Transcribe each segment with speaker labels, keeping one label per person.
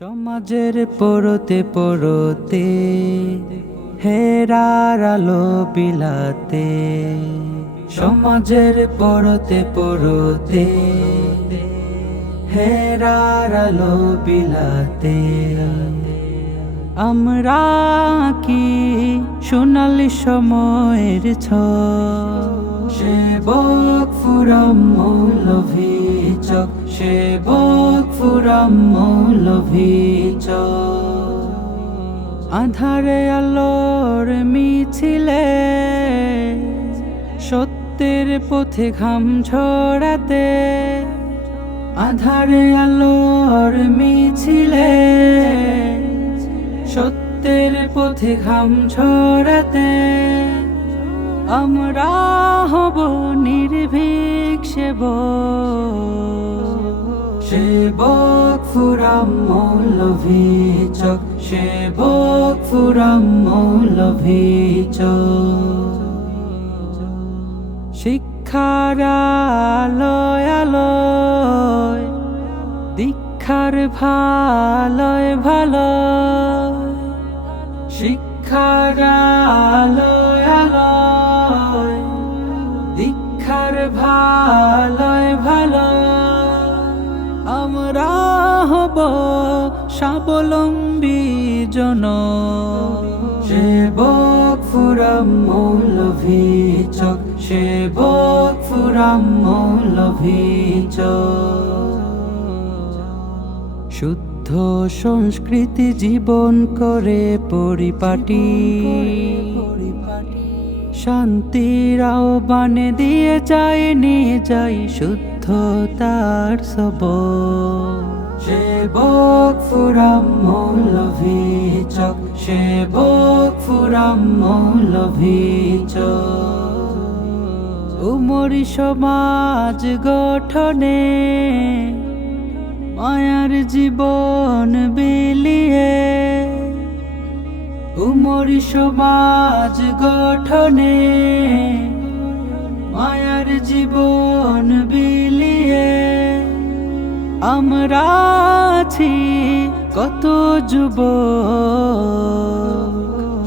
Speaker 1: সমাজের পরতে পরতে, হেরার আলো বিলাতে, সমাজের পরতে পরতে, হেরার আলো বিলাতে। আমরা কি সোনালি সময়ের ছ সে বক ফুরাম মৌলভী চক সে বক ফুরাম আধারে আলোর মিছিলে সত্যের পথে ঘাম ছড়াতে। আধারে আলোর মিছিলে সত্যের পথে ঘাম ছড়াতে। আমরা হব নির্ভীক সেবক। সেবক ফুরাম মৌলভী চক সেবক ফুরাম মৌলভী চক। শিক্ষার আলোয় আলোয়, দীক্ষার ভালয় ভালো শিক্ষার আলোয় আলোয়, দীক্ষার ভালয় ভালো হব স্বাবলম্বী জন। সেবক ফুরাম মৌলভী চক সেবক ফুরাম মৌলভী শুদ্ধ সংস্কৃতি জীবন করে পরিপাটি। শান্তির আহ্বানে দিয়ে যায় নিয়ে যাই শুদ্ধ তার সব। সেবক ফুরাম মৌলভী চক সেবক ফুরাম মৌলভী চক। উমরি সমাজ গঠনে মায়ার জীবন বিলিয়ে উমরি সমাজ গঠনে মায়ার জীবন বিলিয়ে আমরা আছি কত যুব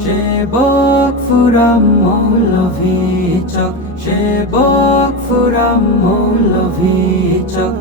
Speaker 1: সে বক ফুরাম মৌলভী চক সে বক ফুরাম মৌলভী চক।